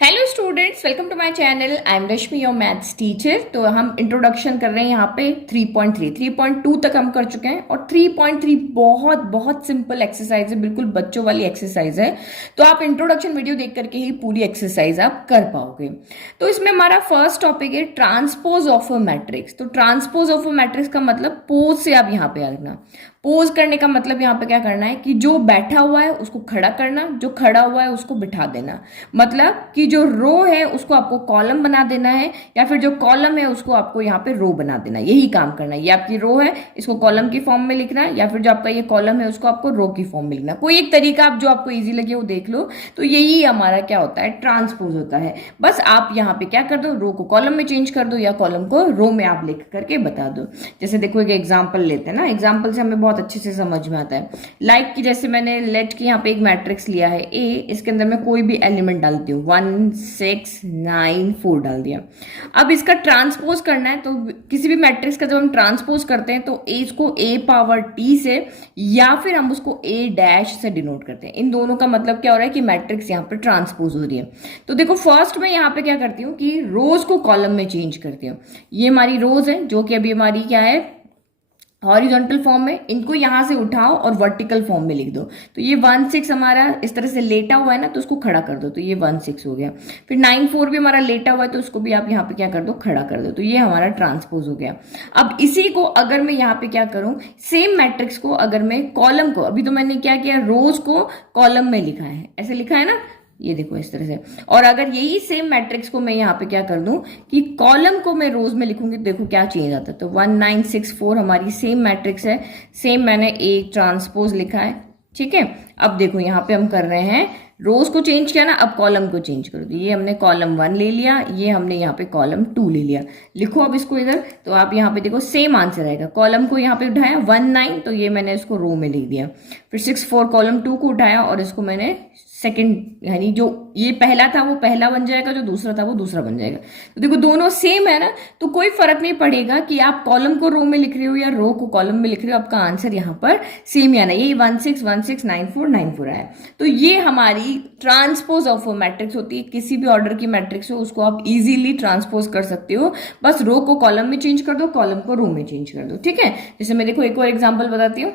Hello students, welcome to my channel. I am Rashmi, your maths teacher. तो हम introduction कर रहे हैं यहाँ पे 3.3 3.2 तक हम कर चुके हैं और 3.3 बहुत बहुत सिंपल एक्सरसाइज है, बिल्कुल बच्चों वाली एक्सरसाइज है। तो आप इंट्रोडक्शन वीडियो देख करके ही पूरी एक्सरसाइज आप कर पाओगे। तो इसमें हमारा फर्स्ट टॉपिक है ट्रांसपोज ऑफ अ मैट्रिक्स। तो ट्रांसपोज ऑफ अ मैट्रिक्स का मतलब पोज से आप यहाँ पे आ रखना। पोज करने का मतलब यहाँ पे क्या करना है कि जो बैठा हुआ है उसको खड़ा करना, जो खड़ा हुआ है उसको बिठा देना। मतलब कि जो रो है उसको आपको कॉलम बना देना है, या फिर जो कॉलम है उसको आपको यहाँ पे रो बना देना। यही काम करना है। ये आपकी रो है, इसको कॉलम की फॉर्म में लिखना है, या फिर जो आपका ये कॉलम है उसको आपको रो की फॉर्म में लिखना। कोई एक तरीका आप जो आपको इजी लगे वो देख लो। तो यही हमारा क्या होता है, ट्रांसपोज होता है। बस आप यहाँ पे क्या कर दो, रो को कॉलम में चेंज कर दो या कॉलम को रो में आप लिख करके बता दो। जैसे देखो एक एग्जाम्पल लेते हैं ना, एग्जाम्पल से हमें बहुत अच्छे से समझ में आता है। लाइक कि जैसे मैंने लेट की यहाँ पे एक मैट्रिक्स लिया है ए, इसके अंदर मैं कोई भी एलिमेंट डालती हूँ 1 6 9 4 डाल दिया। अब इसका ट्रांसपोज करना है, तो किसी भी मैट्रिक्स का जब हम ट्रांसपोज करते हैं तो ए इसको ए पावर टी से या फिर हम उसको ए डैश से डिनोट करते हैं। इन दोनों का मतलब क्या हो रहा है कि मैट्रिक्स यहाँ पे ट्रांसपोज हो रही है। तो देखो फर्स्ट में यहाँ पे क्या करती हूँ कि रोज को कॉलम में चेंज करती हूँ। ये हमारी रोज है जो कि अभी हमारी क्या है, हॉरिजॉन्टल फॉर्म में। इनको यहां से उठाओ और वर्टिकल फॉर्म में लिख दो। तो ये 1 6 हमारा इस तरह से लेटा हुआ है ना, तो उसको खड़ा कर दो, तो ये 1 6 हो गया। फिर 9 4 भी हमारा लेटा हुआ है, तो उसको भी आप यहाँ पे क्या कर दो, खड़ा कर दो। तो ये हमारा ट्रांसपोज हो गया। अब इसी को अगर मैं यहाँ पे क्या करूं, सेम मैट्रिक्स को अगर मैं कॉलम को, अभी तो मैंने क्या किया, रोज को कॉलम में लिखा है, ऐसे लिखा है ना, ये देखो इस तरह से। और अगर यही सेम मैट्रिक्स को मैं यहाँ पे क्या कर दूं कि कॉलम को मैं रोज में लिखूंगी, देखो क्या चेंज आता है। तो 1 9 6 4 हमारी सेम मैट्रिक्स है, सेम मैंने एक ट्रांसपोज लिखा है। ठीक है, अब देखो यहाँ पे हम कर रहे हैं, रोज को चेंज किया ना, अब कॉलम को चेंज कर दो। ये हमने कॉलम 1 ले लिया, ये हमने यहाँ पे कॉलम 2 ले लिया। लिखो अब इसको इधर, तो आप यहाँ पे देखो सेम आंसर आएगा। कॉलम को यहाँ पे उठाया 1 9, तो ये मैंने इसको रो में लिख दिया। फिर 6 4 कॉलम 2 को उठाया और इसको मैंने सेकंड, यानी जो ये पहला था वो पहला बन जाएगा, जो दूसरा था वो दूसरा बन जाएगा। तो देखो दोनों सेम है ना, तो कोई फर्क नहीं पड़ेगा कि आप कॉलम को रो में लिख रहे हो या रो को कॉलम में लिख रहे हो, आपका आंसर यहाँ पर सेम ही आना। यही 1 6 1 6 9 4 9 4 आया। तो ये हमारी ट्रांसपोज ऑफ मैट्रिक्स होती है। किसी भी ऑर्डर की मैट्रिक्स हो उसको आप इजीली ट्रांसपोज कर सकते हो। बस रो को कॉलम में चेंज कर दो, कॉलम को रो में चेंज कर दो। ठीक है, जैसे मैं देखो एक और एग्जाम्पल बताती हूँ।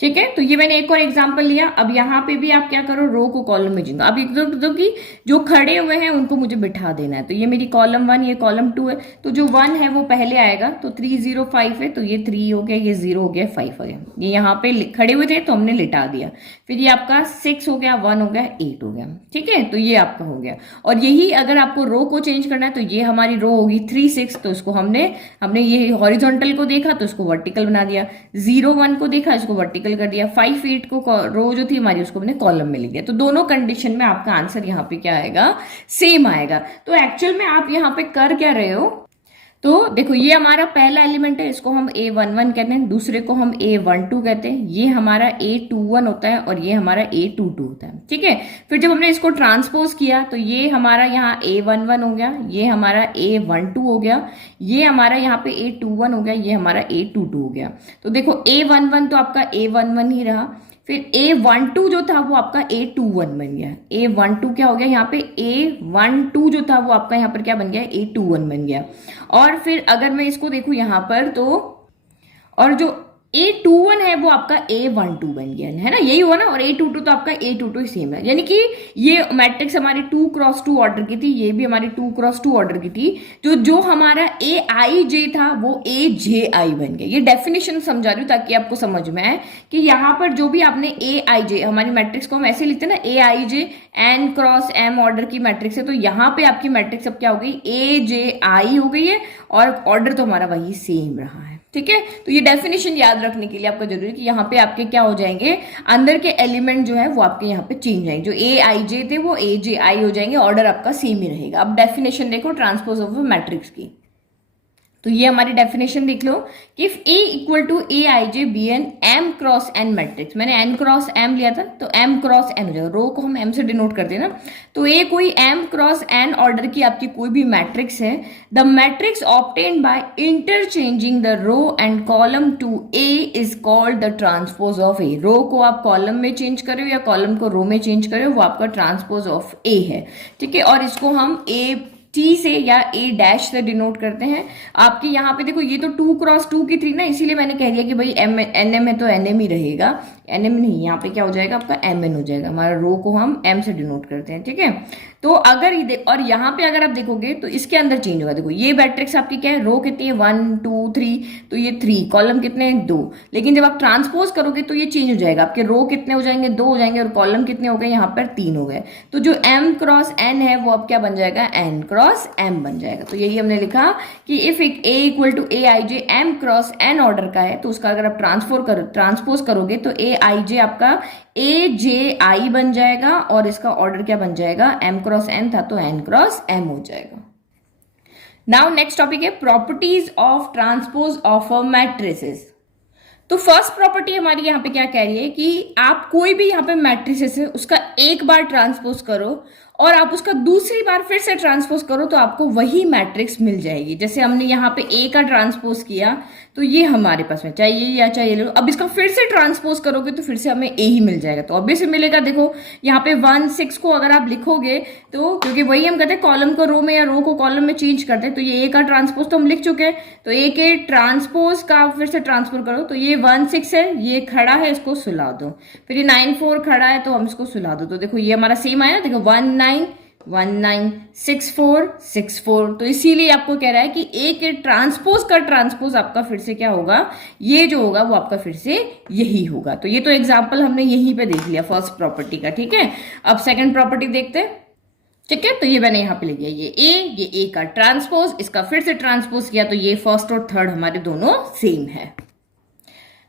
ठीक है, तो ये मैंने एक और एग्जांपल लिया। अब यहाँ पे भी आप क्या करो, रो को कॉलम में चेंज। अब एकदम कि जो खड़े हुए हैं उनको मुझे बिठा देना है। तो ये मेरी कॉलम 1, ये कॉलम 2 है। तो जो 1 है वो पहले आएगा, तो 3 0 5 है, तो ये 3 हो गया, ये 0 हो गया, 5 हो गया। ये यहाँ पे खड़े हुए थे तो हमने लिटा दिया। फिर ये आपका 6 हो गया, 1 हो गया, 8 हो गया। ठीक है, तो ये आपका हो गया। और यही अगर आपको रो को चेंज करना है, तो ये हमारी रो होगी 3 6, तो इसको हमने ये हॉरिजॉन्टल को देखा तो इसको वर्टिकल बना दिया। 0 1 को देखा, इसको वर्टिकल कर दिया। 5 8 को रो जो थी हमारी उसको मैंने कॉलम में लिख दिया। तो दोनों कंडीशन में आपका आंसर यहाँ पे क्या आएगा, सेम आएगा। तो एक्चुअल में आप यहाँ पे कर क्या रहे हो, तो देखो ये हमारा पहला एलिमेंट है, इसको हम A11 कहते हैं, दूसरे को हम A12 कहते हैं। ये हमारा A21 होता है और ये हमारा A22 होता है। ठीक है, फिर जब हमने इसको ट्रांसपोज किया तो ये हमारा यहाँ A11 हो गया, ये हमारा A12 हो गया, ये हमारा यहाँ पे A21 हो गया, ये हमारा A22 हो गया। तो देखो A11 तो आपका A11 ही रहा। फिर A12 जो था वो आपका A21 बन गया। A12 क्या हो गया, यहाँ पे A12 जो था वो आपका यहाँ पर क्या बन गया, A21 बन गया। और फिर अगर मैं इसको देखूं यहाँ पर, तो और जो A21 है वो आपका A12 बन गया है ना, यही हुआ ना। और A22 तो आपका A22 सेम है, यानी कि ये मैट्रिक्स हमारी 2x2 ऑर्डर की थी, ये भी हमारी 2x2 ऑर्डर की थी। जो हमारा AIJ था वो AJI बन गया। ये डेफिनेशन समझा रही हूँ ताकि आपको समझ में आए कि यहाँ पर जो भी आपने AIJ, हमारी मैट्रिक्स को हम ऐसे लिखते हैं ना, AIJ N cross M order की मैट्रिक्स है, तो यहाँ पे आपकी मैट्रिक्स अब क्या हो गई, AJI हो गई है, और ऑर्डर तो हमारा वही सेम रहा है। ठीक है, तो ये डेफिनेशन याद रखने के लिए आपका जरूरी कि यहाँ पे आपके क्या हो जाएंगे, अंदर के एलिमेंट जो है वो आपके यहाँ पे चेंज जाएंगे। जो AIJ थे वो AJI हो जाएंगे, ऑर्डर आपका सेम ही रहेगा। अब डेफिनेशन देखो ट्रांसपोज ऑफ मैट्रिक्स की। तो ये हमारी डेफिनेशन देख लो कि if A equal to A I J B N M cross N matrix, मैंने एन क्रॉस एम लिया था तो एम क्रॉस एन हो जाएगा, रो को हम एम से डिनोट करते हैं ना, तो ए कोई एम क्रॉस एन ऑर्डर की आपकी कोई भी मैट्रिक्स है, the matrix obtained by interchanging the row and column to A is called the transpose of A. Row को आप कॉलम में चेंज करे हो या कॉलम को रो में चेंज करे हो, वो आपका ट्रांसपोज ऑफ ए है, ठीक है। और इसको हम ए टी से या ए डैश से डिनोट करते हैं। आपके यहाँ पे देखो ये तो 2 क्रॉस 2 की 3 ना, इसीलिए मैंने कह दिया कि भाई एम एन एम है तो एन एम ही रहेगा, एन एम नहीं, यहाँ पे क्या हो जाएगा आपका एम एन हो जाएगा, हमारा रो को हम एम से डिनोट करते हैं, ठीक है। तो अगर और यहाँ पे अगर आप देखोगे तो इसके अंदर चेंज होगा। देखो ये मैट्रिक्स आपकी क्या है, रो कितनी है 1 2 3, तो ये 3, कॉलम कितने हैं 2, लेकिन जब आप ट्रांसपोज करोगे तो ये चेंज हो जाएगा, आपके रो कितने हो जाएंगे 2 हो जाएंगे और कॉलम कितने हो गए यहाँ पर 3 हो गए। तो जो एम क्रॉस एन है वो अब क्या बन जाएगा, एन क्रॉस एम बन जाएगा। तो यही हमने लिखा कि if A equal to A I J M cross N order का है तो उसका अगर आप ट्रांसपोज करोगे तो ए आई जे आपका ए जे आई बन जाएगा और इसका ऑर्डर क्या बन जाएगा, एम क्रॉस एन था तो एन क्रॉस एम हो जाएगा। नाउ नेक्स्ट टॉपिक है properties of transpose of a matrices. तो फर्स्ट प्रॉपर्टी हमारी यहाँ पे क्या कह रही है कि आप कोई भी यहाँ पे मैट्रिसेस है उसका एक बार ट्रांसपोज करो और आप उसका दूसरी बार फिर से ट्रांसपोज करो तो आपको वही मैट्रिक्स मिल जाएगी। जैसे हमने यहाँ पे ए का ट्रांसपोज किया तो ये हमारे पास में चाहिए या चाहिए लो, अब इसका फिर से ट्रांसपोज करोगे तो फिर से हमें ए ही मिल जाएगा। तो ऑब्वियसली मिलेगा, देखो यहाँ पे 1 6 को अगर आप लिखोगे तो, क्योंकि वही हम कहते हैं कॉलम को रो में या रो को कॉलम में चेंज करते हैं, तो ये ए का ट्रांसपोज तो हम लिख चुके हैं, तो ए के ट्रांसपोज का फिर से ट्रांसफर करो, तो ये 1 6 है, ये खड़ा है, इसको सुला दो, फिर ये 9 4 खड़ा है तो हम इसको सुला दो, तो देखो ये हमारा सेम आया, देखो 1 9 1 9 6 4 6 4। तो इसीलिए आपको कह रहा है कि ए के ट्रांसपोज का ट्रांसपोज आपका फिर से क्या होगा, ये जो होगा वो आपका फिर से यही होगा। तो ये तो एग्जांपल हमने यहीं पे देख लिया फर्स्ट प्रॉपर्टी का, ठीक है। अब सेकंड प्रॉपर्टी देखते हैं, ठीक है। तो ये मैंने यहाँ पे लिख दिया, ये ए का ट्रांसपोज, इसका फिर से ट्रांसपोज किया, तो ये फर्स्ट और थर्ड हमारे दोनों सेम है।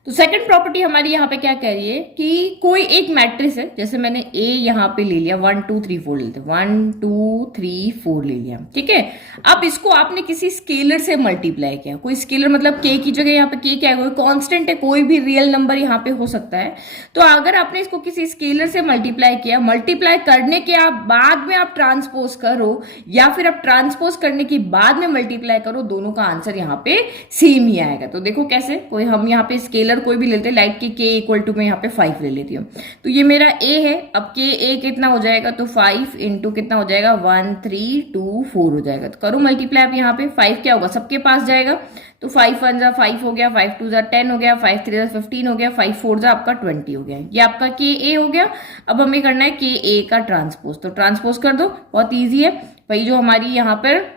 तो सेकंड प्रॉपर्टी हमारी यहाँ पे क्या कह रही है कि कोई एक मैट्रिक्स है, जैसे मैंने ए यहाँ पे ले लिया 1 2 3 4 ले लेते, 1 2 3 4 ले लिया, ठीक है। अब इसको आपने किसी स्केलर से मल्टीप्लाई किया, कोई स्केलर मतलब के की जगह यहाँ पे के क्या है, कोई कांस्टेंट है, कोई भी रियल नंबर यहाँ पे हो सकता है। तो अगर आपने इसको किसी स्केलर से मल्टीप्लाई किया, मल्टीप्लाई करने के बाद में आप ट्रांसपोज करो या फिर आप ट्रांसपोज करने के बाद में मल्टीप्लाई करो, दोनों का आंसर यहाँ पे सेम ही आएगा। तो देखो कैसे, कोई हम यहाँ पे स्केलर कोई भी लेते हैं, लाइक कि के इक्वल टू मैं यहाँ पे 5 ले लेती हूँ, तो ये मेरा ए है, अब के ए कितना हो जाएगा, तो 5 इंटू कितना हो जाएगा 1 3 2 4 हो जाएगा। तो करो मल्टीप्लाई, अब यहाँ पे 5 क्या होगा, सबके पास जाएगा, तो 5 1 जा 5 हो गया, 5 2 जा 10 हो गया, 5 3 जा 15 हो गया, 5 4 जा आपका 20 हो गया, ये आपका के ए हो गया। अब हमें करना है के ए का ट्रांसपोज, तो ट्रांसपोज कर दो, बहुत ईजी है भाई। जो हमारी यहाँ पर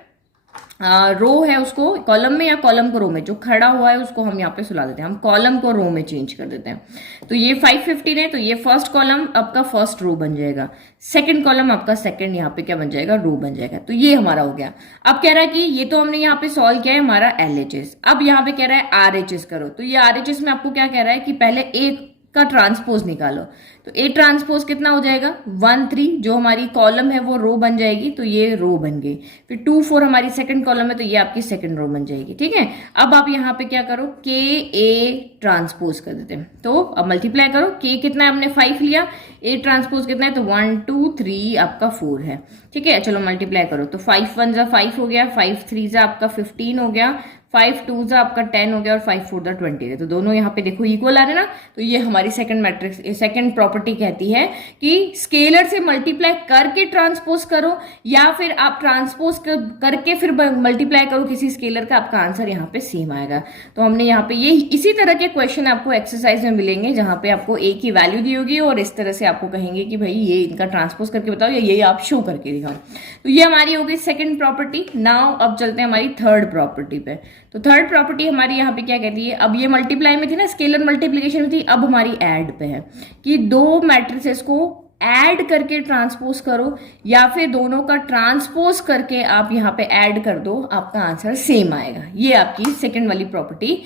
रो है उसको कॉलम में या कॉलम को रो में, जो खड़ा हुआ है उसको हम यहाँ पे सुला देते हैं, हम कॉलम को रो में चेंज कर देते हैं। तो ये 515 है, तो ये फर्स्ट कॉलम आपका फर्स्ट रो बन जाएगा, सेकंड कॉलम आपका सेकंड यहाँ पे क्या बन जाएगा, रो बन जाएगा। तो ये हमारा हो गया। अब कह रहा है कि ये तो हमने यहाँ पे सॉल्व किया है हमारा LHS, अब यहाँ पे कह रहा है RHS करो। तो ये RHS में आपको क्या कह रहा है कि पहले एक का ट्रांसपोज निकालो, तो ए ट्रांसपोज कितना हो जाएगा 1 3, जो हमारी कॉलम है वो रो बन जाएगी, तो ये रो बन गई। फिर 2 4 हमारी सेकंड कॉलम है, तो ये आपकी सेकंड रो बन जाएगी, ठीक है। अब आप यहाँ पे क्या करो, के ए ट्रांसपोज कर देते हैं, तो अब मल्टीप्लाई करो, के कितना है हमने 5 लिया, ए ट्रांसपोज कितना है, तो 1 2 3 आपका 4 है, ठीक है। चलो मल्टीप्लाई करो, तो 5 1 जा 5 हो गया, 5 3 जा आपका 15 हो गया, 5 2 जा आपका 10 हो गया और 5 4 जा 20 है। तो दोनों यहाँ पे देखो इक्वल आ रहे ना, तो ये हमारी सेकंड मैट्रिक्स सेकंड प्रॉपर्टी कहती है कि स्केलर से मल्टीप्लाई करके ट्रांसपोज करो या फिर आप ट्रांसपोज करके फिर मल्टीप्लाई करो किसी स्केलर का, आपका आंसर यहाँ पे सेम आएगा। तो हमने यहाँ पे ये इसी तरह के क्वेश्चन आपको एक्सरसाइज में मिलेंगे जहां पे आपको ए की वैल्यू दी होगी और इस तरह से आपको कहेंगे कि भाई ये इनका ट्रांसपोज करके बताओ या ये आप शो करके दिखाओ। तो ये हमारी हो गई सेकंड प्रॉपर्टी। नाउ अब चलते हैं हमारी थर्ड प्रॉपर्टी पे। तो थर्ड प्रॉपर्टी हमारी यहाँ पे क्या कहती है, अब ये मल्टीप्लाई में थी ना, स्केलर मल्टीप्लिकेशन में थी, अब हमारी ऐड पे है कि दो मैट्रिसेस को ऐड करके ट्रांसपोज करो या फिर दोनों का ट्रांसपोज करके आप यहाँ पे ऐड कर दो, आपका आंसर सेम आएगा। ये आपकी सेकंड वाली प्रॉपर्टी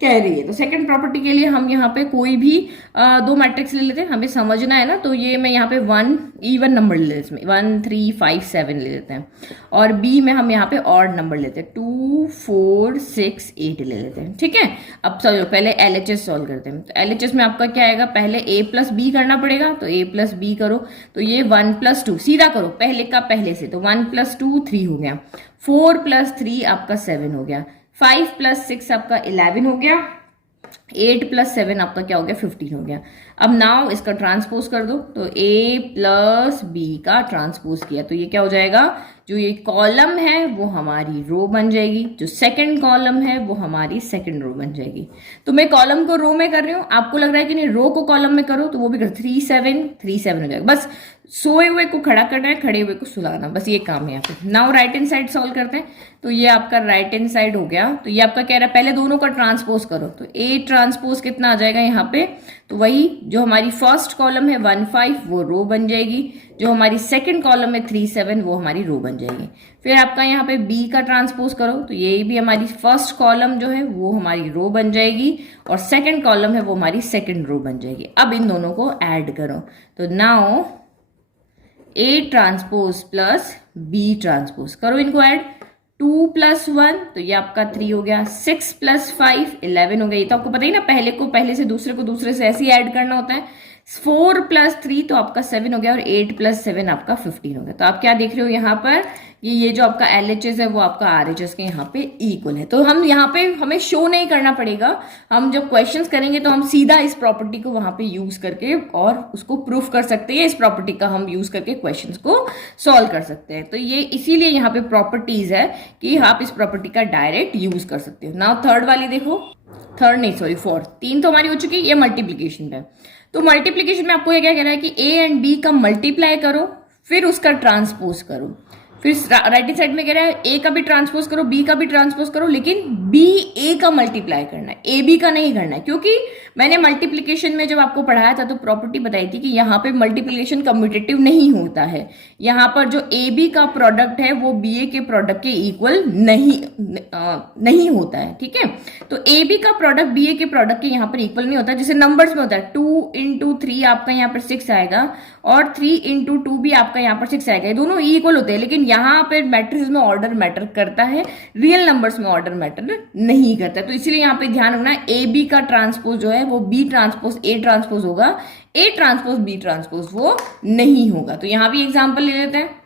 कह रही है। तो सेकंड प्रॉपर्टी के लिए हम यहाँ पे कोई भी दो मैट्रिक्स ले लेते हैं, हमें समझना है ना। तो ये मैं यहाँ पे 1 इवन नंबर ले लेते हैं, इसमें 1 3 5 7 ले लेते हैं, और बी में हम यहाँ पे ऑड नंबर लेते हैं, 2 4 6 8 ले लेते हैं। ठीक है, अब चलो पहले LHS सॉल्व करते हैं। तो LHS में आपका क्या आएगा, पहले a प्लस बी करना पड़ेगा, तो a प्लस बी करो, तो ये 1 प्लस 2 सीधा करो पहले का पहले से, तो 1 प्लस 2 3 हो गया, 4 प्लस 3 आपका 7 हो गया, 5 प्लस 6 आपका 11 हो गया, 8 प्लस 7 आपका क्या हो गया, 15 हो गया। अब नाउ इसका ट्रांसपोज कर दो, तो A प्लस बी का ट्रांसपोज किया तो ये क्या हो जाएगा, जो ये कॉलम है वो हमारी रो बन जाएगी, जो सेकंड कॉलम है वो हमारी सेकंड रो बन जाएगी। तो मैं कॉलम को रो में कर रही हूँ, आपको लग रहा है कि नहीं रो को कॉलम में करो, तो वो भी कर 3 7 3 7 हो जाएगा। बस सोए हुए को खड़ा करना है, खड़े हुए को सुलाना, बस ये काम है यहाँ पे। Now right hand side solve करते हैं, तो ये आपका राइट हैंड साइड हो गया। तो ये आपका कह रहा है पहले दोनों का ट्रांसपोज करो, तो A ट्रांसपोज कितना आ जाएगा यहाँ पे, तो वही जो हमारी फर्स्ट कॉलम है 1 5 वो रो बन जाएगी, जो हमारी सेकंड कॉलम है 3 7 वो हमारी रो बन जाएगी। फिर आपका यहाँ पे B का ट्रांसपोज करो, तो ये भी हमारी फर्स्ट कॉलम जो है वो हमारी रो बन जाएगी, और सेकंड कॉलम है वो हमारी सेकंड रो बन जाएगी। अब इन दोनों को ऐड करो, तो now A transpose plus B transpose करो, इनको ऐड, 2 प्लस 1 तो ये आपका 3 हो गया, 6 प्लस 5 11 हो गया। ये तो आपको पता ही ना, पहले को पहले से दूसरे को दूसरे से ऐसे ही ऐड करना होता है। 4 प्लस 3 तो आपका 7 हो गया, और 8 प्लस 7 आपका 15 हो गया। तो आप क्या देख रहे हो यहाँ पर, ये जो आपका LHS है वो आपका RHS के यहाँ पे इक्वल है। तो हम यहाँ पे हमें शो नहीं करना पड़ेगा, हम जब क्वेश्चंस करेंगे तो हम सीधा इस प्रॉपर्टी को वहां पे यूज करके और उसको प्रूफ कर सकते हैं, इस प्रॉपर्टी का हम यूज करके क्वेश्चंस को सॉल्व कर सकते हैं। तो ये इसीलिए यहाँ पे प्रॉपर्टीज है कि आप इस प्रॉपर्टी का डायरेक्ट यूज कर सकते हो। नाउ थर्ड वाली देखो, थर्ड नहीं सॉरी फोर्थ, 3 तो हमारी हो चुकी है, ये मल्टीप्लीकेशन पे। तो मल्टीप्लीकेशन में आपको ये क्या कह रहा है कि A एंड B का मल्टीप्लाई करो, फिर उसका ट्रांसपोज करो। फिर राइट हैंड साइड में कह रहा है A का भी ट्रांसपोज करो, B का भी ट्रांसपोज करो, लेकिन B A का मल्टीप्लाई करना है, A B का नहीं करना है। क्योंकि मैंने मल्टीप्लीकेशन में जब आपको पढ़ाया था तो प्रॉपर्टी बताई थी कि यहाँ पे मल्टीप्लीकेशन कम्यूटेटिव नहीं होता है, यहाँ पर जो A B का प्रोडक्ट है वो B A के प्रोडक्ट के इक्वल नहीं होता है। ठीक है, तो A B का प्रोडक्ट B A के प्रोडक्ट के यहाँ पर इक्वल नहीं होता है, जैसे नंबर्स में होता है 2 इंटू 3 आपका यहाँ पर 6 आएगा, और 3 इंटू 2 भी आपका यहाँ पर 6 आएगा, ये दोनों इक्वल होते हैं। लेकिन यहाँ पे मैट्रिक्स में ऑर्डर मैटर करता है, रियल नंबर्स में ऑर्डर मैटर नहीं करता है। तो इसलिए यहाँ पे ध्यान रखना, ए बी का ट्रांसपोज जो है वो B ट्रांसपोज A ट्रांसपोज होगा, A ट्रांसपोज B ट्रांसपोज वो नहीं होगा। तो यहाँ भी एग्जाम्पल ले लेते हैं।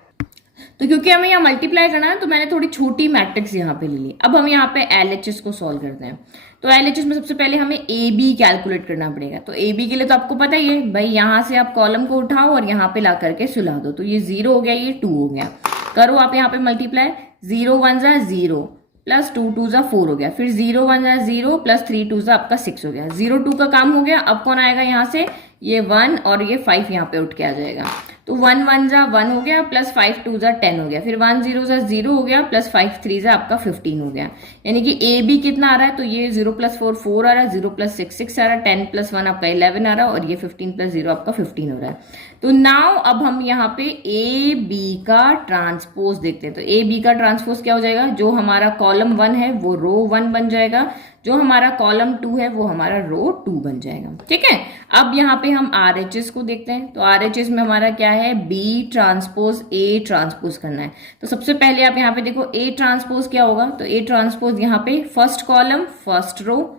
तो क्योंकि हमें यहाँ मल्टीप्लाई करना है तो मैंने थोड़ी छोटी मैट्रिक्स यहाँ पे ले ली। अब हम यहाँ पे LHS को सॉल्व करते हैं। तो LHS में सबसे पहले हमें AB कैलकुलेट करना पड़ेगा। तो AB के लिए तो आपको पता ही है भाई, यहाँ से आप कॉलम को उठाओ और यहाँ पे ला करके सुला दो, तो ये 0 हो गया, ये 2 हो गया। करो आप यहाँ पे मल्टीप्लाई, 0 1 जा 0 प्लस 2 2 जा 4 हो गया, फिर 0 1 जा 0 प्लस 3 2 जा आपका 6 हो गया। 0 2 का काम हो गया। अब कौन आएगा यहाँ से, ये 1 और ये 5 यहाँ पे उठ के आ जाएगा। तो 1 1 जा 1 हो गया, प्लस 5 2 जा 10 हो गया, फिर 1 0 जा 0 हो गया, प्लस 5 3 जा आपका 15 हो गया। यानी कि ए बी कितना आ रहा है, तो ये 0 प्लस 4 4 आ रहा है, 0 प्लस 6 6 आ रहा है, 10 प्लस 1 आपका 11 आ रहा है, और ये 15 प्लस 0 आपका 15 हो रहा है। तो नाउ अब हम यहाँ पे ए बी का ट्रांसपोज देखते हैं। तो ए बी का ट्रांसपोज क्या हो जाएगा, जो हमारा कॉलम 1 है वो रो 1 बन जाएगा, जो हमारा कॉलम 2 है वो हमारा रो 2 बन जाएगा। ठीक है, अब यहाँ पे हम RHS को देखते हैं। तो RHS में हमारा क्या है, B ट्रांसपोज A ट्रांसपोज करना है। तो सबसे पहले आप यहाँ पे देखो A ट्रांसपोज क्या होगा, तो A ट्रांसपोज यहाँ पे first column first row,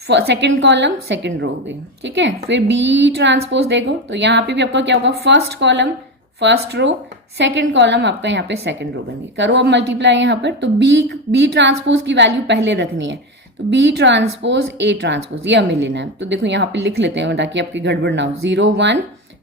second column second row हो गई। ठीक है, फिर B ट्रांसपोज देखो, तो यहाँ पे भी आपका क्या होगा, first column first row, second column आपका यहाँ पे सेकंड रो बन गई। करो अब मल्टीप्लाई यहाँ पर, तो B ट्रांसपोज की वैल्यू पहले रखनी है, तो B ट्रांसपोज A ट्रांसपोज ये हमें लेना है। तो देखो यहाँ पे लिख लेते हैं ताकि आपकी गड़बड़ ना हो। 0 1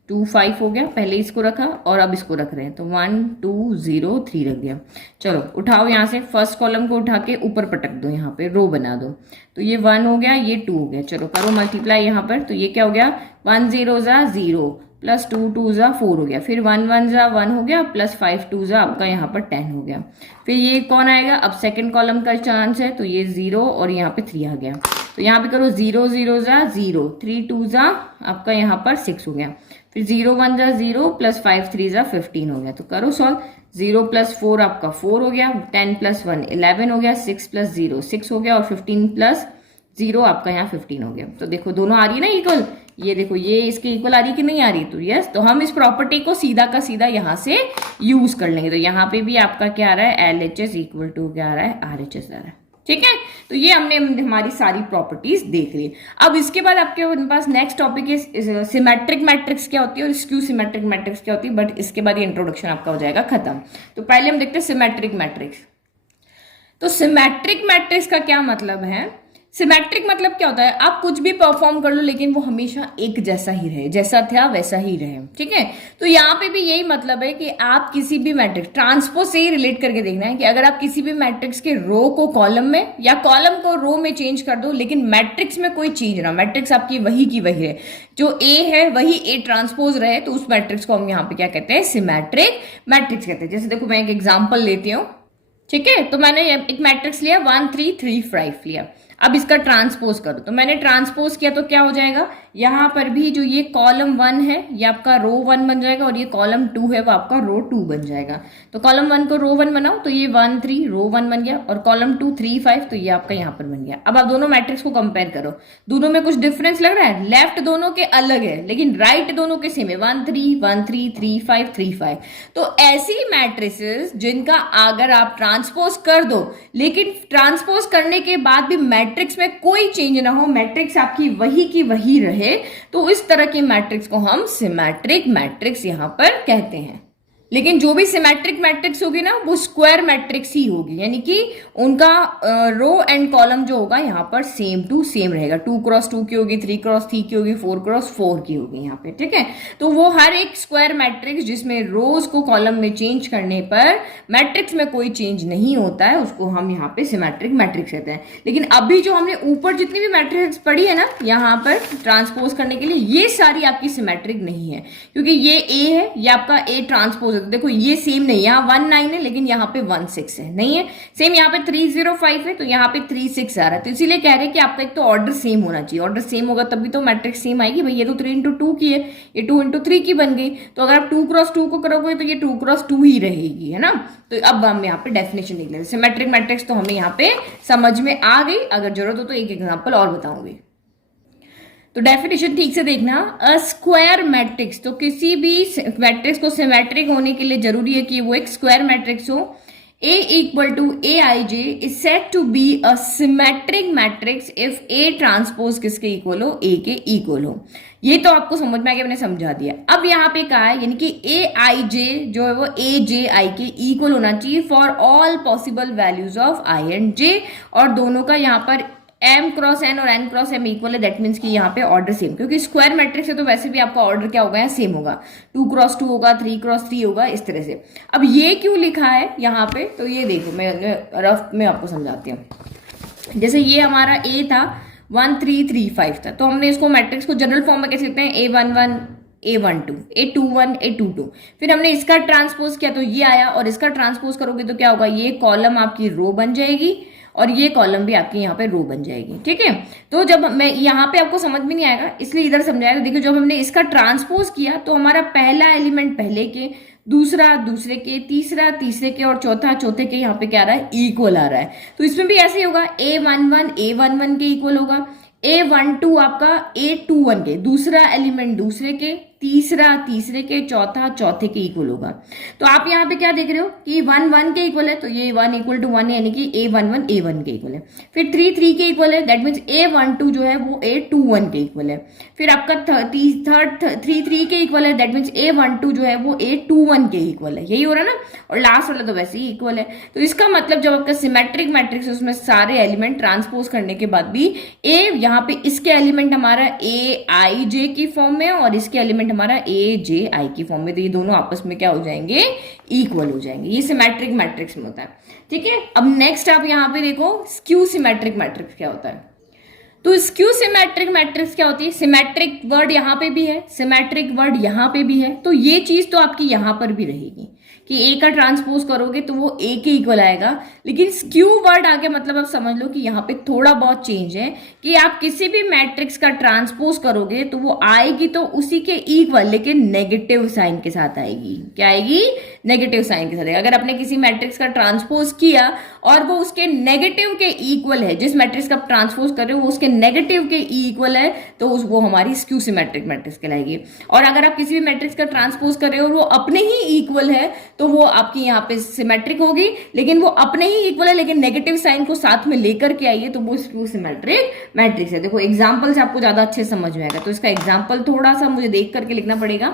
2 5 हो गया, पहले इसको रखा और अब इसको रख रहे हैं, तो 1 2 0 3 रख दिया। चलो उठाओ यहाँ से, फर्स्ट कॉलम को उठा के ऊपर पटक दो, यहाँ पे रो बना दो। तो ये 1 हो गया, ये 2 हो गया। चलो करो मल्टीप्लाई यहाँ पर, तो ये क्या हो गया, 1 0 जा 0 प्लस 2 2 जा 4 हो गया, फिर 1 1 जा 1 हो गया, प्लस 5 2 जा आपका यहाँ पर 10 हो गया। फिर ये कौन आएगा, अब सेकंड कॉलम का चांस है, तो ये 0 और यहाँ पे 3 आ गया। तो यहाँ पे करो 0 0 जा 0, 3 2 जा आपका यहाँ पर 6 हो गया, फिर 0 1 जा 0 प्लस 5 3 जा 15 हो गया। तो करो सॉल्व, 0 प्लस 4 आपका 4 हो गया, 10 प्लस 1 11 हो गया, 6 प्लस 0 6 हो गया, और 15 प्लस 0 आपका यहाँ 15 हो गया। तो देखो दोनों आ रही है ना इक्वल, ये देखो ये इसके इक्वल आ रही है कि नहीं आ रही, तो यस, तो हम इस प्रॉपर्टी को सीधा का सीधा यहाँ से यूज कर लेंगे। तो यहाँ पे भी आपका क्या आ रहा है, LHS इक्वल टू क्या आ रहा है, RHS आ रहा है। ठीक है, तो ये हमने हमारी सारी प्रॉपर्टीज देख ली। अब इसके बाद आपके पास नेक्स्ट टॉपिक है सिमेट्रिक मैट्रिक्स क्या होती है और स्क्यू सिमेट्रिक मैट्रिक्स क्या होती है, बट इसके बाद ये इंट्रोडक्शन आपका हो जाएगा खत्म। तो पहले हम देखते हैं सिमेट्रिक मैट्रिक्स। तो सिमेट्रिक मैट्रिक्स का क्या मतलब है, सिमेट्रिक मतलब क्या होता है, आप कुछ भी परफॉर्म कर लो लेकिन वो हमेशा एक जैसा ही रहे, जैसा था वैसा ही रहे। ठीक है, तो यहाँ पे भी यही मतलब है कि आप किसी भी मैट्रिक्स ट्रांसपोज से ही रिलेट करके देखना है कि अगर आप किसी भी मैट्रिक्स के रो को कॉलम में या कॉलम को रो में चेंज कर दो लेकिन मैट्रिक्स में कोई चेंज ना, मैट्रिक्स आपकी वही की वही रहे, जो ए है वही ए ट्रांसपोज रहे, तो उस मैट्रिक्स को हम यहाँ पे क्या कहते हैं, सिमेट्रिक मैट्रिक्स कहते हैं। जैसे देखो मैं एक एग्जाम्पल लेती हूँ। ठीक है, तो मैंने एक मैट्रिक्स लिया 1 3 3 5 लिया, अब इसका ट्रांसपोज करो, तो मैंने ट्रांसपोज किया तो क्या हो जाएगा, यहां पर भी जो ये कॉलम 1 है ये आपका रो 1 बन जाएगा और ये कॉलम 2 है वो आपका रो 2 बन जाएगा। तो कॉलम 1 को रो 1 बनाओ तो ये 1 3 रो 1 बन गया और कॉलम 2 3 5 तो ये आपका यहां पर बन गया। अब आप दोनों मैट्रिक्स को कंपेयर करो, दोनों में कुछ डिफरेंस लग रहा है, लेफ्ट दोनों के अलग है लेकिन राइट दोनों के सेम है, 1 3 1 3 3 5 3 5। तो ऐसी मैट्रिसेस जिनका अगर आप ट्रांसपोज कर दो लेकिन ट्रांसपोज करने के बाद भी मैट्रिक्स में कोई चेंज ना हो, मैट्रिक्स आपकी वही की वही रहे, तो इस तरह की मैट्रिक्स को हम सिमेट्रिक मैट्रिक्स यहां पर कहते हैं। लेकिन जो भी सिमेट्रिक मैट्रिक्स होगी ना वो स्क्वायर मैट्रिक्स ही होगी, यानी कि उनका रो एंड कॉलम जो होगा यहाँ पर सेम टू सेम रहेगा, 2 क्रॉस 2 की होगी, 3 क्रॉस 3 की होगी, 4 क्रॉस 4 की होगी यहाँ पे। ठीक है, तो वो हर एक स्क्वायर मैट्रिक्स जिसमें रोज को कॉलम में चेंज करने पर मैट्रिक्स में कोई चेंज नहीं होता है उसको हम यहाँ पे सिमेट्रिक मैट्रिक्स कहते हैं। लेकिन अभी जो हमने ऊपर जितनी भी मैट्रिक्स पढ़ी है ना यहाँ पर ट्रांसपोज करने के लिए, ये सारी आपकी सिमेट्रिक नहीं है, क्योंकि ये ए है, ये आपका ए ट्रांसपोज, देखो ये सेम नहीं, यहाँ 1 9 है लेकिन यहाँ पे 1 6 है, नहीं है सेम, यहाँ पे 3 0 5 है तो यहाँ पे 3 6 आ रहा है। तो इसीलिए कह रहे हैं कि आपका एक तो ऑर्डर सेम होना चाहिए, ऑर्डर सेम होगा तभी तो मैट्रिक्स सेम आएगी। भाई ये तो 3 into 2 की है, ये 2 into 3 की बन गई, तो अगर आप 2 क्रॉस 2 को करोगे तो ये 2 क्रॉस 2 ही रहेगी, है ना। तो अब हम यहाँ पे डेफिनेशन देख लेते हैं। सिमेट्रिक मैट्रिक्स तो हमें यहाँ पे समझ में आ गई, अगर जरूरत हो तो एक एग्जाम्पल और बताऊंगी। तो डेफिनेशन ठीक से देखना, अ स्क्वायर मैट्रिक्स, तो किसी भी मैट्रिक्स को सिमेट्रिक होने के लिए जरूरी है कि वो एक स्क्वायर मैट्रिक्स हो। A equal to Aij is said to be a symmetric matrix if A transpose किसके इक्वल हो, A के इक्वल हो। ये तो आपको समझ में आ गया, मैंने समझा दिया। अब यहाँ पे कहा है यानी कि Aij जो है वो Aj I के इक्वल होना चाहिए for all possible values of I and J, और दोनों का यहाँ पर m क्रॉस n और n क्रॉस m इक्वल है, दैट मीन्स कि यहाँ पे ऑर्डर सेम, क्योंकि स्क्वायर मैट्रिक्स है तो वैसे भी आपका ऑर्डर क्या होगा, सेम होगा, 2 क्रॉस 2 होगा, 3 क्रॉस 3 होगा, इस तरह से। अब ये क्यों लिखा है यहाँ पे, तो ये देखो मैं रफ में आपको समझाती हूँ। जैसे ये हमारा a था 1 3 3 5 था, तो हमने इसको मैट्रिक्स को जनरल फॉर्म में कैसे लिखते हैं, A11 A12 A21 A22, फिर हमने इसका ट्रांसपोज किया तो ये आया, और इसका ट्रांसपोज करोगे तो क्या होगा, ये कॉलम आपकी रो बन जाएगी और ये कॉलम भी आपकी यहाँ पे रो बन जाएगी। ठीक है, तो जब मैं यहाँ पे आपको समझ में नहीं आएगा इसलिए इधर समझाया। तो देखिए जब हमने इसका ट्रांसपोज किया तो हमारा पहला एलिमेंट पहले के, दूसरा दूसरे के, तीसरा तीसरे के और चौथा चौथे के यहाँ पे क्या आ रहा है, इक्वल आ रहा है। तो इसमें भी ऐसे ही होगा, A11 के इक्वल होगा, A12 आपका A21 के, दूसरा एलिमेंट दूसरे के, तीसरा तीसरे के, चौथा चौथे के इक्वल होगा। तो आप यहाँ पे क्या देख रहे हो कि 1 1 के इक्वल है, तो ये 1 इक्वल टू 1 है, यानी कि A11 A1 के इक्वल है। फिर 3 3 के इक्वल है, दैट मीन्स A12 जो है वो A21 के इक्वल है। फिर आपका 3 3 के इक्वल है, दैट मीन्स A12 जो है वो A21 के इक्वल है, यही हो रहा है ना। और लास्ट वाला तो वैसे ही इक्वल है। तो इसका मतलब जब आपका सिमेट्रिक मैट्रिक्स उसमें सारे एलिमेंट ट्रांसपोज करने के बाद भी A यहाँ पे इसके एलिमेंट हमारा Aij की फॉर्म में और इसके एलिमेंट हमारा Aj I की फॉर्म में, तो ये दोनों आपस में क्या हो जाएंगे, इक्वल हो जाएंगे। ये सिमेट्रिक मैट्रिक्स में होता है। ठीक है, अब नेक्स्ट आप यहाँ पे देखो स्क्यू सिमेट्रिक मैट्रिक्स क्या होता है। तो स्क्यू सिमेट्रिक मैट्रिक्स क्या होती है, सिमेट्रिक वर्ड यहाँ पे भी है, सिमेट्रिक वर्ड यहाँ पे भी है, तो ये चीज तो आपकी यहाँ पर भी रहेगी कि ए का ट्रांसपोज करोगे तो वो ए के इक्वल आएगा। लेकिन स्क्यू वर्ड आगे मतलब आप समझ लो कि यहाँ पे थोड़ा बहुत चेंज है कि आप किसी भी मैट्रिक्स का ट्रांसपोज करोगे तो वो आएगी तो उसी के इक्वल, लेकिन नेगेटिव साइन के साथ आएगी। क्या आएगी, नेगेटिव साइन के साथ आएगी। अगर आपने किसी मैट्रिक्स का ट्रांसपोज किया और वो उसके नेगेटिव के इक्वल है, जिस मैट्रिक्स का आप ट्रांसपोज कर रहे हो वो उसके नेगेटिव के इक्वल है, तो वो हमारी स्क्यू सिमेट्रिक मैट्रिक्स कहलाएगी। और अगर आप किसी भी मैट्रिक्स का ट्रांसपोज कर रहे हो और वो अपने ही इक्वल है तो वो आपकी यहाँ पे सिमेट्रिक होगी, लेकिन वो अपने ही इक्वल है लेकिन नेगेटिव साइन को साथ में लेकर के आइए तो वो स्क्यू सिमेट्रिक मैट्रिक्स है। देखो एग्जांपल से आपको ज्यादा अच्छे समझ में आएगा, तो इसका एग्जांपल थोड़ा सा मुझे देख करके लिखना पड़ेगा,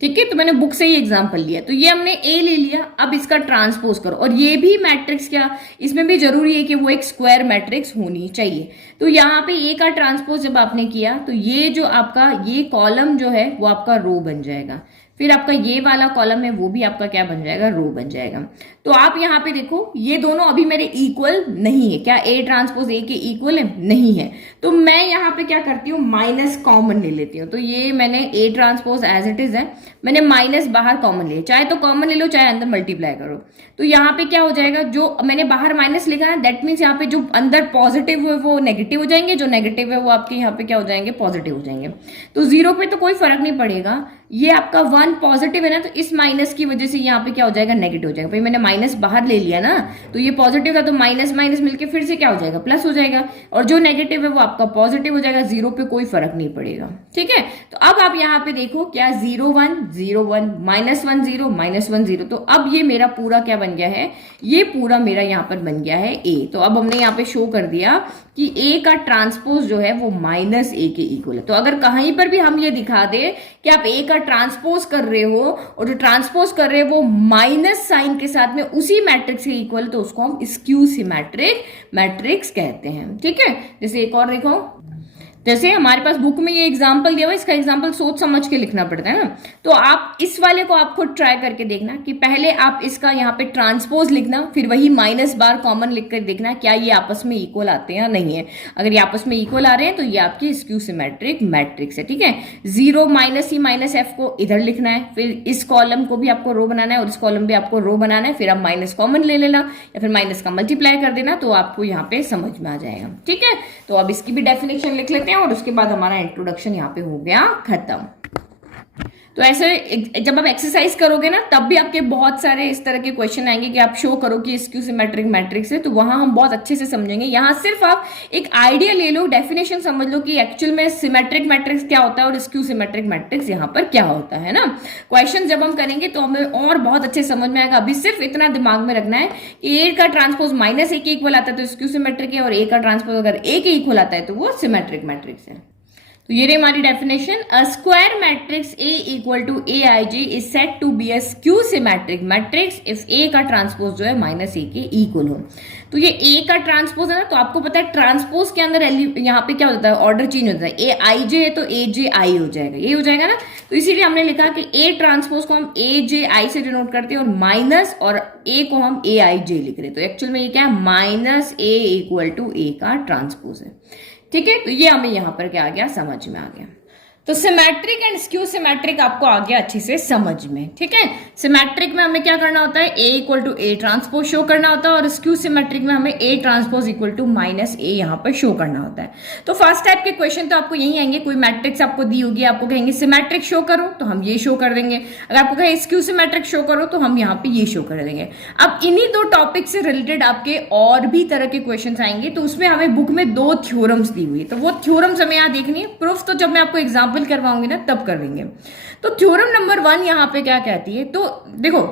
ठीक है। तो मैंने बुक से ही एग्जांपल लिया, तो ये हमने ए ले लिया, अब इसका ट्रांसपोज करो। और ये भी मैट्रिक्स क्या, इसमें भी जरूरी है कि वो एक स्क्वायर मैट्रिक्स होनी चाहिए। तो यहाँ पे ए का ट्रांसपोज जब आपने किया तो ये जो आपका ये कॉलम जो है वो आपका रो बन जाएगा, फिर आपका ये वाला कॉलम है वो भी आपका क्या बन जाएगा, रो बन जाएगा। तो आप यहाँ पे देखो ये दोनों अभी मेरे इक्वल नहीं है, क्या ए ट्रांसपोज ए के इक्वल है, नहीं है। तो मैं यहाँ पे क्या करती हूँ, माइनस कॉमन ले लेती हूँ। तो ये मैंने A transpose as it is है, मैंने माइनस बाहर कॉमन लिया, चाहे तो कॉमन ले लो चाहे अंदर मल्टीप्लाई करो। तो यहाँ पे क्या हो जाएगा, जो मैंने बाहर माइनस लिखा है दैट मीन्स यहाँ पे जो अंदर पॉजिटिव है वो नेगेटिव हो जाएंगे, जो नेगेटिव है वो आपके यहाँ पे क्या हो जाएंगे, पॉजिटिव हो जाएंगे। तो जीरो पे तो कोई फर्क नहीं पड़ेगा, ये आपका वन पॉजिटिव है ना, तो इस माइनस की वजह से यहाँ पे क्या हो जाएगा, नेगेटिव हो जाएगा। भाई मैंने माइनस बाहर ले लिया ना, तो ये पॉजिटिव था तो माइनस माइनस मिलके फिर से क्या हो जाएगा, प्लस हो जाएगा, और जो नेगेटिव है वो आपका पॉजिटिव हो जाएगा, जीरो पे कोई फर्क नहीं पड़ेगा, ठीक है। तो अब आप यहाँ पे देखो क्या 0 1 0 1 -1 0 -1 0, तो अब ये मेरा पूरा क्या बन गया है, ये पूरा मेरा यहाँ पर बन गया है ए। तो अब हमने यहाँ पे शो कर दिया कि ए का ट्रांसपोज जो है वो माइनस ए के इक्वल है। तो अगर कहीं पर भी हम ये दिखा दे कि आप ए का ट्रांसपोज कर रहे हो और जो ट्रांसपोज कर रहे हो वो माइनस साइन के साथ में उसी मैट्रिक्स के इक्वल, तो उसको हम स्क्यू सिमेट्रिक मैट्रिक्स कहते हैं, ठीक है। जैसे एक और देखो, जैसे हमारे पास बुक में ये एग्जाम्पल दिया हुआ है, इसका एग्जाम्पल सोच समझ के लिखना पड़ता है ना। तो आप इस वाले को आप खुद ट्राई करके देखना कि पहले आप इसका यहाँ पे ट्रांसपोज लिखना, फिर वही माइनस बार कॉमन लिख कर देखना क्या ये आपस में इक्वल आते हैं या नहीं है। अगर ये आपस में इक्वल आ रहे हैं तो ये आपकी स्क्यू सिमेट्रिक मैट्रिक्स है, ठीक है। 0 -e -f को इधर लिखना है, फिर इस कॉलम को भी आपको रो बनाना है और इस कॉलम भी आपको रो बनाना है, फिर आप माइनस कॉमन ले लेना या फिर माइनस का मल्टीप्लाई कर देना, तो आपको यहाँ पे समझ में आ जाएगा, ठीक है। तो अब इसकी भी डेफिनेशन लिख लेते हैं और उसके बाद हमारा इंट्रोडक्शन यहाँ पे हो गया खत्म। तो ऐसे जब आप एक्सरसाइज करोगे ना तब भी आपके बहुत सारे इस तरह के क्वेश्चन आएंगे कि आप शो करो कि स्क्यू सिमेट्रिक मैट्रिक्स है, तो वहां हम बहुत अच्छे से समझेंगे। यहाँ सिर्फ आप एक आइडिया ले लो, डेफिनेशन समझ लो कि एक्चुअल में सिमेट्रिक मैट्रिक्स क्या होता है और स्क्यू सिमेट्रिक मैट्रिक्स यहाँ पर क्या होता है ना। क्वेश्चन जब हम करेंगे तो हमें और बहुत अच्छे समझ में आएगा। अभी सिर्फ इतना दिमाग में रखना है कि ए का ट्रांसपोज माइनस ए के इक्वल आता है तो स्क्यू सिमेट्रिक है, और ए का ट्रांसपोज अगर ए के इक्वल आता है तो वो सिमेट्रिक मैट्रिक्स है। तो ये रही हमारी definition. A square matrix A equal to A I J is set to be a skew symmetric matrix if A का ट्रांसपोज जो है माइनस ए के इक्वल हो। तो ये ए का ट्रांसपोज है ना, तो आपको पता है ट्रांसपोज के अंदर यहाँ पे क्या होता है, ऑर्डर चेंज होता है। ए आई जे है तो ए जे आई हो जाएगा, ये हो जाएगा ना। तो इसीलिए हमने लिखा कि ए ट्रांसपोज को हम ए जे आई से डिनोट करते हैं और माइनस और ए को हम ए आई जे लिख रहे हैं। तो एक्चुअल में ये क्या है, माइनस ए इक्वल टू ए का ट्रांसपोज है, ठीक है। तो ये हमें यहां पर क्या आ गया, समझ में आ गया। तो सिमेट्रिक एंड स्क्यू सिमेट्रिक आपको आ गया अच्छे से समझ में, ठीक है। सिमेट्रिक में हमें क्या करना होता है, A equal to A transpose show करना होता है, और स्क्यू सिमेट्रिक में हमें A transpose equal to minus A यहाँ पर शो करना होता है। तो फर्स्ट टाइप के क्वेश्चन तो आपको यही आएंगे, कोई मैट्रिक्स आपको दी होगी, आपको कहेंगे सिमेट्रिक शो करो तो हम ये शो कर देंगे, अगर आपको कहें स्क्यू सिमेट्रिक शो करो तो हम यहाँ पे ये शो कर देंगे। अब इन्हीं दो टॉपिक से रिलेटेड आपके और भी तरह के क्वेश्चन आएंगे, तो उसमें हमें बुक में 2 थ्योरम्स दी हुई है, तो वो थ्योरम्स हमें यहाँ देखनी है। प्रूफ तो जब मैं आपको एग्जाम्पल करवाऊंगी ना तब करेंगे। तो थ्योरम नंबर 1 यहां पे क्या कहती है, तो देखो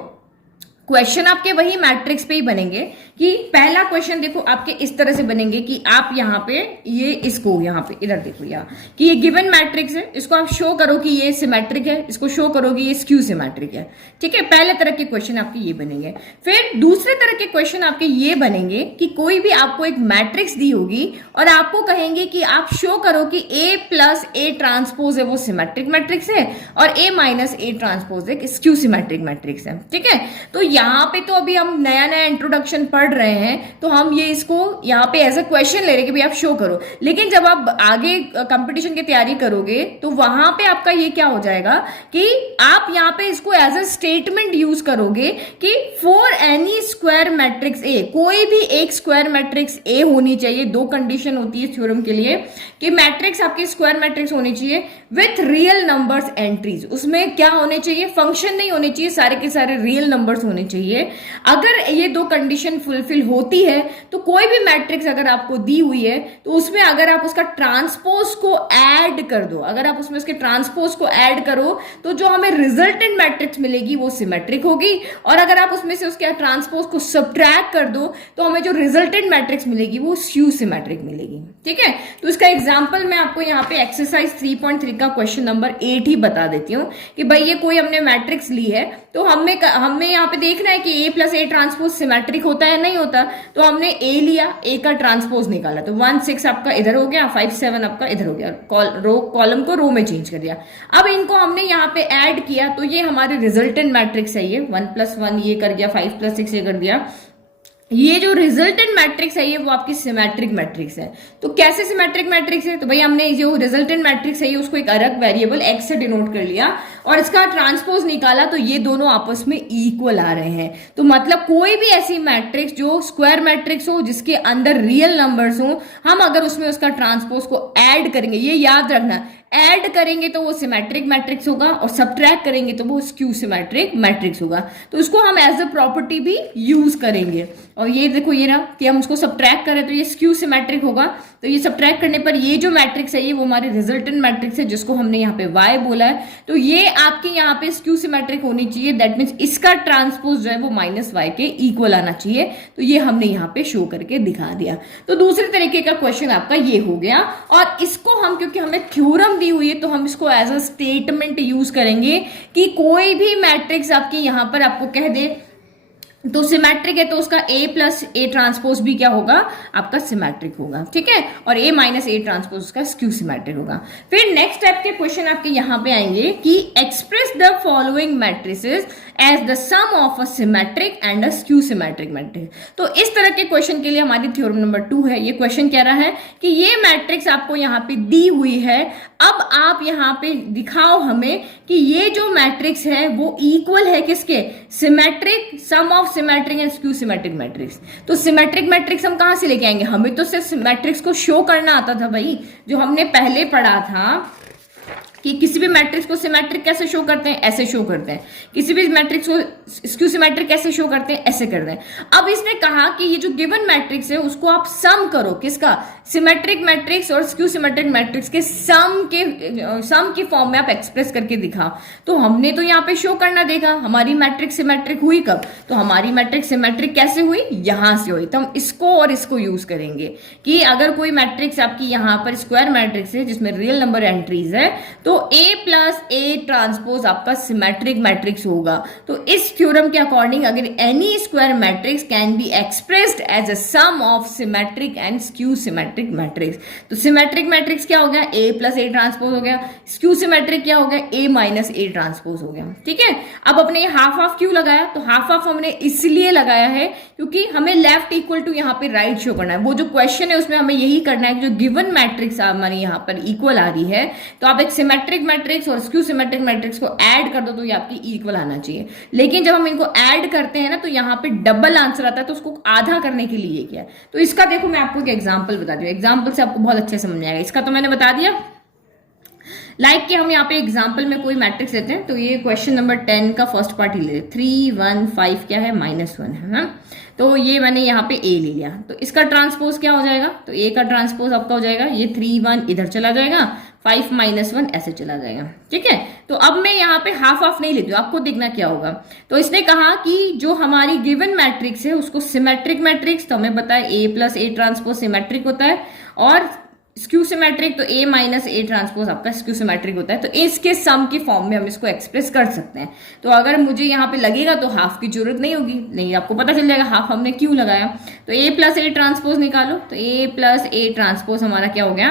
क्वेश्चन आपके वही मैट्रिक्स पे ही बनेंगे कि पहला क्वेश्चन देखो आपके इस तरह से बनेंगे कि आप यहाँ पे ये इसको यहाँ पे इधर देखो यहाँ कि ये गिवन मैट्रिक्स है, इसको आप शो करो कि ये सिमेट्रिक है, इसको शो करो कि ये स्क्यू सिमेट्रिक है, ठीक है। पहले तरह के क्वेश्चन आपके ये बनेंगे। फिर दूसरे तरह के क्वेश्चन आपके ये बनेंगे कि कोई भी आपको एक मैट्रिक्स दी होगी और आपको कहेंगे कि आप शो करो कि ए प्लस ए ट्रांसपोज है वो सिमेट्रिक मैट्रिक्स है और ए माइनस ए ट्रांसपोज एक स्क्यू सिमेट्रिक मैट्रिक्स है, ठीक है। तो यहाँ पे तो अभी हम नया नया इंट्रोडक्शन पढ़ रहे हैं, तो हम ये इसको यहाँ पे एज अ क्वेश्चन ले रहे हैं कि भाई आप शो करो। लेकिन जब आप आगे कंपटीशन की तैयारी करोगे तो वहां पे आपका ये क्या हो जाएगा कि आप यहाँ पे इसको एज अ स्टेटमेंट यूज करोगे कि फॉर एनी स्क्वायर मैट्रिक्स ए, कोई भी एक स्क्वायर मैट्रिक्स ए होनी चाहिए। 2 कंडीशन होती है थ्योरम के लिए कि मैट्रिक्स आपकी स्क्वायर मैट्रिक्स होनी चाहिए विथ रियल नंबर्स एंट्रीज। उसमें क्या होने चाहिए, फंक्शन नहीं होने चाहिए, सारे के सारे रियल नंबर्स होने चाहिए। अगर ये दो कंडीशन फुलफिल होती है तो कोई भी मैट्रिक्स अगर आपको दी हुई है तो उसमें अगर आप उसका ट्रांसपोज को ऐड कर दो, अगर आप उसमें उसके ट्रांसपोज को ऐड करो तो जो हमें रिजल्टेंट मैट्रिक्स मिलेगी वो सिमेट्रिक होगी, और अगर आप उसमें से उसके ट्रांसपोज को सब्ट्रैक्ट कर दो तो हमें जो रिजल्टेंट मैट्रिक्स मिलेगी वो स्क्यू सिमेट्रिक मिलेगी। ठीक है, तो इसका एग्जांपल मैं आपको यहाँ पे एक्सरसाइज 3.3 का क्वेश्चन नंबर 8 ही बता देती हूँ कि भाई ये कोई हमने मैट्रिक्स ली है तो हमें यहाँ पे देखना है कि ए प्लस ए ट्रांसपोज सिमेट्रिक होता है नहीं होता। तो हमने ए लिया, ए का ट्रांसपोज निकाला तो 1 6 आपका इधर हो गया, 5 7 आपका इधर हो गया, कॉलम को रो में चेंज कर दिया। अब इनको हमने यहाँ पे ऐड किया तो ये हमारे रिजल्टेंट मैट्रिक्स है, ये 1 + 1 ये कर गया, 5 + 6 ये कर दिया। ये जो रिजल्टेंट मैट्रिक्स है ये वो आपकी सिमेट्रिक मैट्रिक्स है। तो कैसे सिमेट्रिक मैट्रिक्स है, तो भाई हमने जो रिजल्टेंट मैट्रिक्स है ये उसको एक अलग वेरिएबल x से डिनोट कर लिया और इसका ट्रांसपोज निकाला तो ये दोनों आपस में इक्वल आ रहे हैं। तो मतलब कोई भी ऐसी मैट्रिक्स जो स्क्वायर मैट्रिक्स हो जिसके अंदर रियल नंबर्स हो, हम अगर उसमें उसका ट्रांसपोज को ऐड करेंगे, ये याद रखना, ऐड करेंगे तो वो सिमेट्रिक मैट्रिक्स होगा और सब्ट्रैक्ट करेंगे तो वो स्क्यू सिमेट्रिक मैट्रिक्स होगा। तो इसको हम एज अ प्रॉपर्टी भी यूज करेंगे। और ये देखो ये ना कि हम उसको सब्ट्रैक्ट करें तो ये स्क्यू सिमेट्रिक होगा। तो ये सब्ट्रैक्ट करने पर ये जो मैट्रिक्स है ये वो हमारे रिजल्टेंट मैट्रिक्स है जिसको हमने यहाँ पे y बोला है। तो ये आपके यहाँ पे स्क्यू सिमेट्रिक होनी चाहिए, दैट मीन्स इसका ट्रांसपोज जो है वो -y के इक्वल आना चाहिए। तो ये हमने यहाँ पे शो करके दिखा दिया। तो दूसरे तरीके का क्वेश्चन आपका ये हो गया, और इसको हम क्योंकि हमें थ्योरम दी हुई है तो हम इसको एज अ स्टेटमेंट यूज करेंगे कि कोई भी मैट्रिक्स आपकी यहां पर आपको कह दे तो सिमेट्रिक है तो उसका a + a ट्रांसपोज भी क्या होगा, आपका सिमेट्रिक होगा। ठीक है, और a - a ट्रांसपोज उसका स्क्यू सिमेट्रिक होगा। फिर नेक्स्ट टाइप के क्वेश्चन आपके यहां पे आएंगे कि express the following matrices as the sum of a symmetric and a skew symmetric matrix. तो इस तरह के क्वेश्चन के लिए हमारी थ्योरम नंबर 2 है। ये क्वेश्चन कह रहा है कि ये मैट्रिक्स आपको यहाँ पे दी हुई है, अब आप यहाँ पे दिखाओ हमें कि ये जो मैट्रिक्स है वो इक्वल है किसके, symmetric, sum of symmetric and skew symmetric matrix. तो सिमेट्रिक मैट्रिक्स हम कहां से लेके आएंगे, हमें तो सिर्फ मैट्रिक्स को शो करना आता था भाई, जो हमने पहले पढ़ा था कि किसी भी मैट्रिक्स को सिमेट्रिक कैसे शो करते हैं, ऐसे शो करते हैं, किसी भी मैट्रिक्स को स्क्यू सिमेट्रिक कैसे शो करते हैं, ऐसे करते हैं। अब इसने कहा कि ये जो गिवन मैट्रिक्स है उसको आप सम करो, किसका, सिमेट्रिक मैट्रिक्स और स्क्यू सिमेट्रिक मैट्रिक्स के सम की फॉर्म में आप एक्सप्रेस करके दिखाओ। तो हमने तो यहाँ पे शो करना देखा हमारी मैट्रिक्स सिमेट्रिक हुई कब, तो हमारी मैट्रिक्स सिमेट्रिक कैसे हुई, यहां से हुई। तो हम इसको और इसको यूज करेंगे कि अगर कोई मैट्रिक्स आपकी यहाँ पर स्क्वायर मैट्रिक्स है जिसमें रियल नंबर एंट्रीज है तो a + a ट्रांसपोज आपका सिमेट्रिक मैट्रिक्स होगा। तो इस थ्योरम के अकॉर्डिंग अगर any square matrix can be expressed as a sum of symmetric and skew symmetric matrix. तो सिमेट्रिक मैट्रिक्स क्या हो गया, a + a ट्रांसपोज हो गया, स्क्यू सिमेट्रिक क्या हो गया, a - a ट्रांसपोज हो गया। ठीक है, अब अपने हाफ क्यों लगाया, तो हाफ हमने इसलिए लगाया है क्योंकि हमें लेफ्ट इक्वल टू यहाँ पे राइट शो करना है। वो जो क्वेश्चन है उसमें हमें यही करना है कि जो गिवन मैट्रिक्स हमारी यहाँ पर इक्वल आ रही है तो आप एक सिमेट्रिक मैट्रिक्स और स्क्यू सिमेट्रिक मैट्रिक्स को ऐड कर दो तो ये आपकी इक्वल आना चाहिए। लेकिन जब हम इनको ऐड करते हैं ना तो यहाँ पे डबल आंसर आता है, तो उसको आधा करने के लिए किया। तो इसका देखो मैं आपको एक एग्जांपल बता दूं, एग्जांपल से आपको बहुत अच्छे समझ आएगा। इसका तो मैंने बता दिया, लाइक कि हम यहाँ पे एग्जांपल में कोई मैट्रिक्स लेते हैं। तो ये क्वेश्चन नंबर 10 का फर्स्ट पार्ट ही ले, 3 1 5 क्या है, -1 है ना। तो ये मैंने यहाँ पे a ले लिया, तो इसका ट्रांसपोज क्या हो जाएगा, तो a का ट्रांसपोज आपका हो जाएगा ये 3 1 इधर चला जाएगा, 5 - 1 ऐसे चला जाएगा। ठीक है, तो अब मैं यहाँ पे हाफ नहीं लेती हूँ, आपको देखना क्या होगा। तो इसने कहा कि जो हमारी गिवन मैट्रिक्स है उसको सिमेट्रिक मैट्रिक्स, तो हमें पता है a + a ट्रांसपोज सिमेट्रिक होता है, और स्क्यू सिमेट्रिक तो a - a ट्रांसपोज आपका स्क्यू सिमेट्रिक होता है। तो इसके सम की फॉर्म में हम इसको एक्सप्रेस कर सकते हैं। तो अगर मुझे यहाँ पे लगेगा तो हाफ की जरूरत नहीं होगी, नहीं आपको पता चल जाएगा हाफ हमने क्यों लगाया। तो a + a ट्रांसपोज निकालो, तो a + a ट्रांसपोज हमारा क्या हो गया,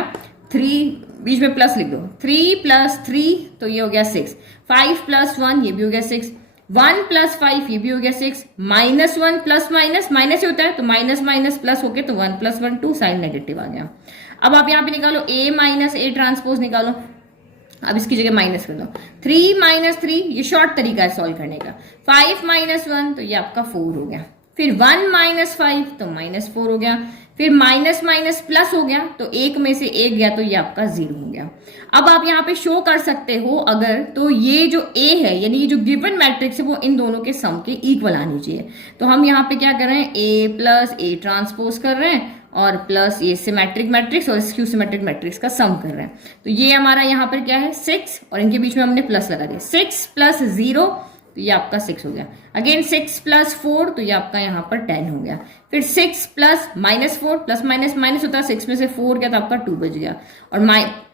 3 बीच में प्लस लिख दो, 3 + 3 तो ये हो गया 6, 5 + 1 ये भी हो गया 6, 1 + 5 ये भी हो गया 6, -1 प्लस माइनस होता है तो माइनस प्लस होके तो 1 + 1 2 साइन नेगेटिव आ गया। अब आप यहाँ पे निकालो a - a ट्रांसपोज निकालो, अब इसकी जगह माइनस कर दो, 3 - 3 ये शॉर्ट तरीका है सॉल्व करने का, 5 - 1 तो ये आपका 4 हो गया, फिर 1 - 5 तो -4 हो गया, फिर माइनस माइनस प्लस हो गया, तो एक में से एक गया तो ये आपका 0 हो गया। अब आप यहाँ पे शो कर सकते हो अगर, तो ये जो A है यानी ये जो गिवन मैट्रिक्स है वो इन दोनों के सम के इक्वल आनी चाहिए। तो हम यहाँ पे क्या कर रहे हैं, A प्लस A ट्रांसपोज कर रहे हैं और प्लस ये सिमेट्रिक मैट्रिक्स और स्क्यू सिमेट्रिक मैट्रिक्स का सम कर रहे हैं। तो ये हमारा यहाँ पर क्या है 6 और इनके बीच में हमने प्लस लगा दिया, 6 प्लस 0 तो ये आपका 6 हो गया। अगेन 6 प्लस 4 तो ये आपका यहाँ पर 10 हो गया। फिर 6 plus minus 4 plus minus minus होता है, 6 में से 4 गया तो आपका 2 बच गया।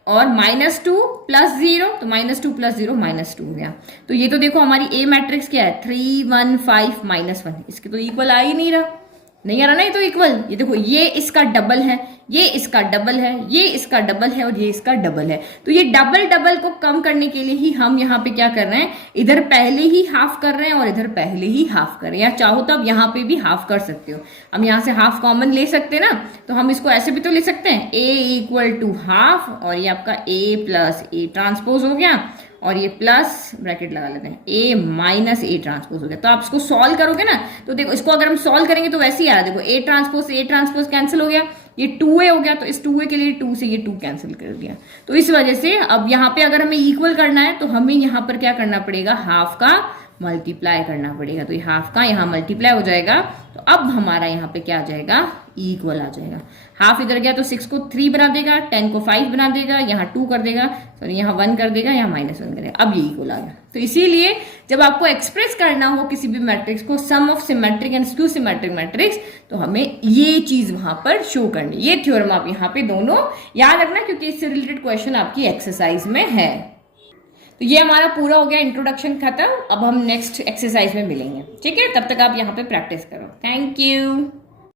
और माइनस 2 प्लस 0 तो माइनस 2 प्लस 0 माइनस 2 हो गया। तो ये तो देखो हमारी ए मैट्रिक्स क्या है 3 1 5 माइनस 1, इसके तो इक्वल आ ही नहीं रहा, नहीं आ रहा ना ये तो इक्वल। ये देखो ये इसका डबल है, ये इसका डबल है, ये इसका डबल है और ये इसका डबल है। तो ये डबल डबल को कम करने के लिए ही हम यहाँ पे क्या कर रहे हैं, इधर पहले ही हाफ कर रहे हैं और इधर पहले ही हाफ कर रहे हैं। या चाहो तो अब यहाँ पे भी हाफ कर सकते हो, हम यहाँ से हाफ कॉमन ले सकते हैं ना, तो हम इसको ऐसे भी तो ले सकते हैं a इक्वल टू हाफ और ये आपका a प्लस ए ट्रांसपोज हो गया और ये प्लस ब्रैकेट लगा लेते हैं a माइनस ए ट्रांसपोज हो गया। तो आप इसको सॉल्व करोगे ना तो देखो इसको अगर हम सॉल्व करेंगे तो वैसे ही आ रहा है, देखो ए ट्रांसपोज कैंसिल हो गया, ये 2a हो गया, तो इस 2a के लिए 2 से ये 2 कैंसिल कर दिया। तो इस वजह से अब यहाँ पे अगर हमें इक्वल करना है तो हमें यहाँ पर क्या करना पड़ेगा, हाफ का मल्टीप्लाई करना पड़ेगा। तो ये हाफ का यहाँ मल्टीप्लाई हो जाएगा, तो अब हमारा यहाँ पे क्या आ जाएगा, इक्वल आ जाएगा। हाफ इधर गया तो 6 को 3 बना देगा, 10 को 5 बना देगा, यहाँ 2 कर देगा, सॉरी यहाँ 1 कर देगा, यहाँ -1 करेगा, अब ये इक्वल आ गया। तो इसीलिए जब आपको एक्सप्रेस करना हो किसी भी मैट्रिक्स को, sum of symmetric and skew symmetric matrix, तो हमें ये चीज वहां पर शो करनी, ये थ्योरम आप यहाँ पे दोनों याद रखना क्योंकि इससे रिलेटेड क्वेश्चन आपकी एक्सरसाइज में है। तो ये हमारा पूरा हो गया इंट्रोडक्शन खत्म। अब हम नेक्स्ट एक्सरसाइज में मिलेंगे, ठीक है, तब तक आप यहाँ पे प्रैक्टिस करो। Thank you.